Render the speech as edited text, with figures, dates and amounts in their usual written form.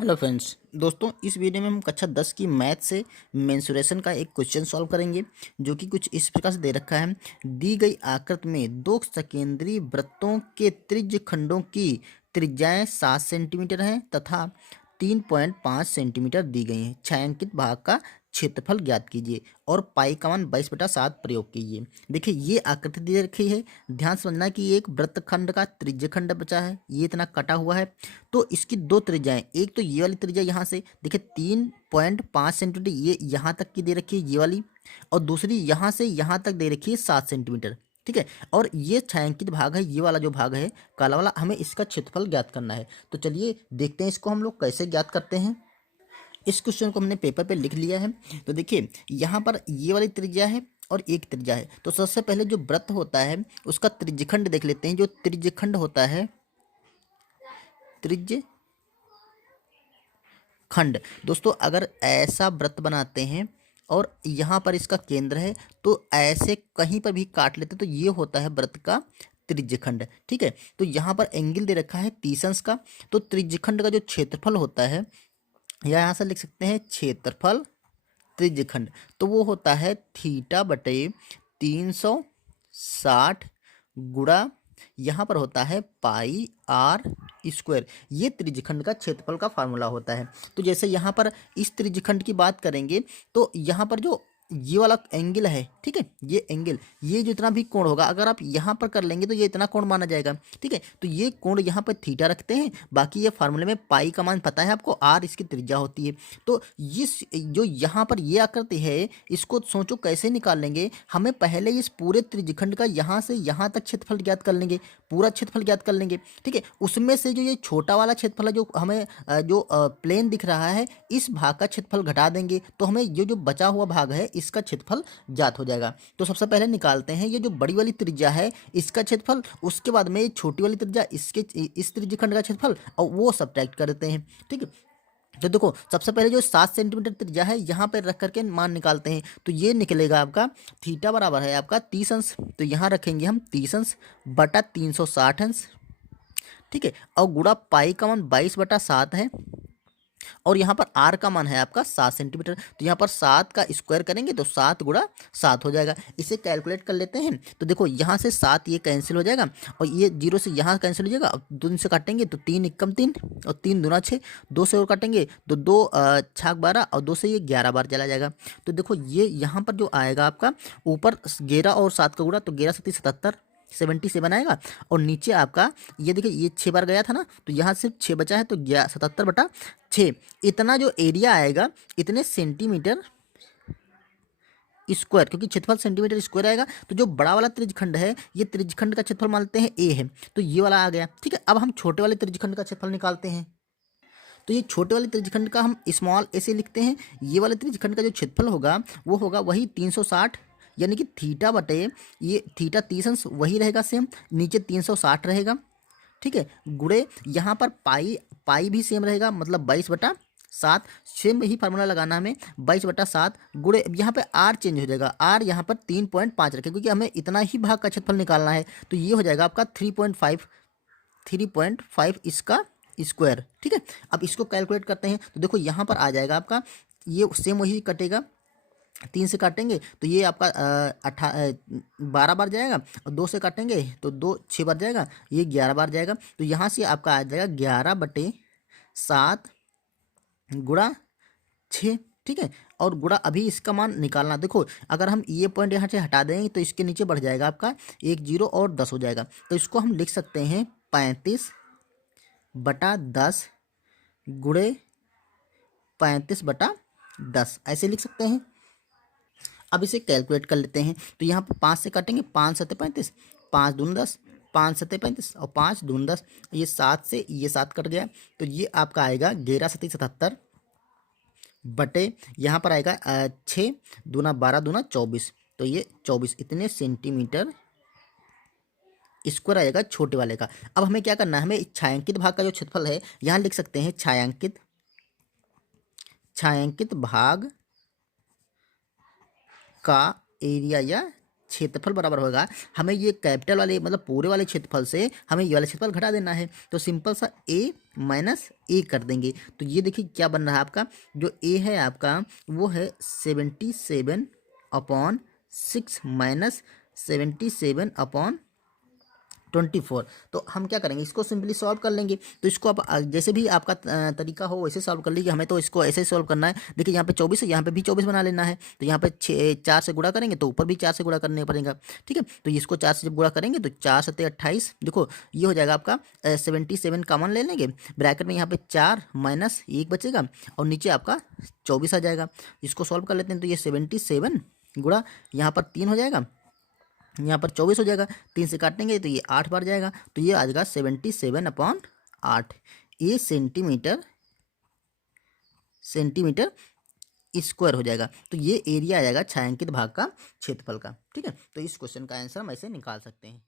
Hello friends दोस्तों, इस video में हम कक्षा 10 की मैथ से मेंसुरेशन का एक क्वेश्चन सॉल्व करेंगे जो कि कुछ इस प्रकार से दे रखा है। दी गई आकृति में दो सकेंद्री वृत्तों के त्रिज्य खंडों की त्रिज्याएं 7 सेंटीमीटर हैं तथा 3.5 सेंटीमीटर दी गई हैं। छायांकित भाग का क्षेत्रफल ज्ञात कीजिए और पाई का मान 22/7 प्रयोग कीजिए। देखिए, ये आकृति दे रखी है। ध्यान से समझना कि एक वृत्तखंड का त्रिज्य खंड बचा है, ये इतना कटा हुआ है। तो इसकी दो त्रिज्याएं, एक तो ये वाली त्रिज्या यहाँ से देखिए 3.5 सेंटीमीटर, ये यहाँ तक की दे रखी है ये वाली, और दूसरी यहाँ से यहाँ तक दे रखी है 7 सेंटीमीटर। ठीक है, और ये छायांकित भाग है, ये वाला जो भाग है काला वाला, हमें इसका क्षेत्रफल ज्ञात करना है। तो चलिए देखते हैं इसको हम लोग कैसे ज्ञात करते हैं। इस क्वेश्चन को हमने पेपर पे लिख लिया है। तो देखिए, यहाँ पर ये वाली त्रिज्या है और एक त्रिज्या है। तो सबसे पहले जो वृत्त होता है उसका त्रिज्यखंड देख लेते हैं। जो त्रिज्यखंड होता है, त्रिज्य खंड, दोस्तों अगर ऐसा वृत्त बनाते हैं और यहाँ पर इसका केंद्र है, तो ऐसे कहीं पर भी काट लेते हैं तो ये होता है वृत्त का त्रिज्यखंड। ठीक है, तो यहाँ पर एंगल दे रखा है 30 अंश का। तो त्रिज्यखंड का जो क्षेत्रफल होता है, या यहाँ से लिख सकते हैं क्षेत्रफल त्रिज्यखंड, तो वो होता है थीटा बटे 360 गुणा, यहाँ पर होता है पाई आर स्क्वायर। ये त्रिज्यखंड का क्षेत्रफल का फार्मूला होता है। तो जैसे यहाँ पर इस त्रिज्यखंड की बात करेंगे तो यहाँ पर जो ये वाला एंगल है, ठीक है, ये एंगल, ये जितना भी कोण होगा अगर आप यहाँ पर कर लेंगे तो ये इतना कोण माना जाएगा। ठीक है, तो ये कोण यहाँ पर थीटा रखते हैं। बाकी ये फार्मूले में पाई का मान पता है आपको, आर इसकी त्रिज्या होती है। तो इस जो यहाँ पर ये आकृति है, इसको सोचो कैसे निकाल लेंगे। हमें पहले इस पूरे त्रिज्यखंड का यहाँ से यहाँ तक क्षेत्रफल ज्ञात कर लेंगे, पूरा क्षेत्रफल ज्ञात कर लेंगे। ठीक है, उसमें से जो ये छोटा वाला क्षेत्रफल है, जो हमें जो प्लेन दिख रहा है, इस भाग का क्षेत्रफल घटा देंगे तो हमें ये जो बचा हुआ भाग है इसका क्षेत्रफल ज्ञात हो जाएगा। तो सबसे पहले निकालते हैं ये जो बड़ी वाली त्रिज्या है इसका क्षेत्रफल, उसके बाद में ये छोटी वाली त्रिज्या, इसके इस त्रिज्यखंड का क्षेत्रफल, और वो सब्ट्रैक्ट कर देते हैं। ठीक है, तो देखो सबसे पहले जो 7 सेंटीमीटर त्रिज्या है यहाँ पे रख करके मान निकालते हैं। तो ये निकलेगा आपका थीटा बराबर है आपका 30 अंश, तो यहाँ रखेंगे हम 30 अंश बटा 360 अंश। ठीक है, और गुणा पाई का मान 22/7 है, और यहाँ पर आर का मान है आपका 7 सेंटीमीटर। तो यहाँ पर 7 का स्क्वायर करेंगे तो 7 गुणा 7 हो जाएगा। इसे कैलकुलेट कर लेते हैं। तो देखो यहाँ से 7 ये कैंसिल हो जाएगा, और ये 0 से यहाँ कैंसिल हो जाएगा। अब 2 से काटेंगे तो 3 एकम 3 और 3 दूना 6, 2 से और काटेंगे तो 2 छाक 12 और 2 से ये 11 बार चला जाएगा। तो देखो ये यहाँ पर जो आएगा आपका ऊपर 11 और 7 का गुणा, तो 11 7 77, 77 आएगा। और नीचे आपका ये देखिए, ये 6 बार गया था ना, तो यहाँ सिर्फ 6 बचा है, तो 77/6, इतना जो एरिया आएगा, इतने सेंटीमीटर स्क्वायर, क्योंकि क्षेत्रफल सेंटीमीटर स्क्वायर आएगा। तो जो बड़ा वाला त्रिज्यखंड है, ये त्रिज्यखंड का क्षेत्रफल मानते हैं ए है, तो ये वाला आ गया। ठीक है, अब हम छोटे वाले त्रिज्यखंड का क्षेत्रफल निकालते हैं। तो ये छोटे वाले त्रिज्यखंड का हम स्मॉल ए से लिखते हैं। ये वाले त्रिज्यखंड का जो क्षेत्रफल होगा वो होगा वही 360, यानी कि थीटा बटे ये थीटा 30 अंश वही रहेगा सेम, नीचे 360 रहेगा। ठीक है, गुणे यहाँ पर पाई, पाई भी सेम रहेगा, मतलब 22/7, सेम ही फार्मूला लगाना हमें, 22/7 गुणे, यहाँ पे आर चेंज हो जाएगा, आर यहाँ पर 3.5 रखें क्योंकि हमें इतना ही भाग का क्षेत्रफल निकालना है। तो ये हो जाएगा आपका 3.5 इसका स्क्वायर। ठीक है, अब इसको कैलकुलेट करते हैं। तो देखो यहाँ पर आ जाएगा आपका, ये सेम वही कटेगा, 3 से काटेंगे तो ये आपका 12 बार जाएगा, और 2 से काटेंगे तो 2 6 बार जाएगा, ये 11 बार जाएगा। तो यहाँ से आपका आ जाएगा 11/7 गुणा 6। ठीक है, और गुणा अभी इसका मान निकालना, देखो अगर हम ये पॉइंट यहाँ से हटा देंगे तो इसके नीचे बढ़ जाएगा आपका 1 0 और 10 हो जाएगा। तो इसको हम लिख सकते हैं 35/10 गुणे 35/10, ऐसे लिख सकते हैं। अब इसे कैलकुलेट कर लेते हैं। तो यहाँ पर 5 से काटेंगे, 5 7 35, 5 दूनी 10, 5 7 35 और 5 दूनी 10, ये 7 से ये 7 कट गया। तो ये आपका आएगा 11 7 77 बटे, यहाँ पर आएगा 6 दूना 12 दूना 24, तो ये 24 इतने सेंटीमीटर स्क्वायर आएगा छोटे वाले का। अब हमें क्या करना है, हमें छायांकित भाग का जो क्षेत्रफल है यहाँ लिख सकते हैं छायांकित भाग का एरिया या क्षेत्रफल बराबर होगा, हमें ये कैपिटल वाले मतलब पूरे वाले क्षेत्रफल से हमें ये वाला क्षेत्रफल घटा देना है। तो सिंपल सा ए माइनस ए कर देंगे। तो ये देखिए क्या बन रहा है आपका, जो ए है आपका वो है 77/6 माइनस 77/24। तो हम क्या करेंगे, इसको सिंपली सॉल्व कर लेंगे। तो इसको आप जैसे भी आपका तरीका हो वैसे सॉल्व कर लीजिए, हमें तो इसको ऐसे ही सॉल्व करना है। देखिए यहाँ पे 24 है, यहाँ पे भी 24 बना लेना है। तो यहाँ पे 4 से गुणा करेंगे तो ऊपर भी 4 से गुणा करने पड़ेगा। ठीक है, तो इसको 4 से जब गुणा करेंगे तो 4 सत्ते 28, देखो ये हो जाएगा आपका 77 कॉमन ले लेंगे, ब्रैकेट में यहाँ पे 4 माइनस 1 बचेगा और नीचे आपका 24 आ जाएगा। इसको सॉल्व कर लेते हैं। तो ये 77 गुणा यहाँ पर 3 हो जाएगा, यहाँ पर 24 हो जाएगा, 3 से काटेंगे तो ये 8 बार जाएगा। तो ये आ जाएगा 77/8, ये सेंटीमीटर स्क्वायर हो जाएगा। तो ये एरिया आ जाएगा छायांकित भाग का क्षेत्रफल का। ठीक है, तो इस क्वेश्चन का आंसर हम ऐसे निकाल सकते हैं।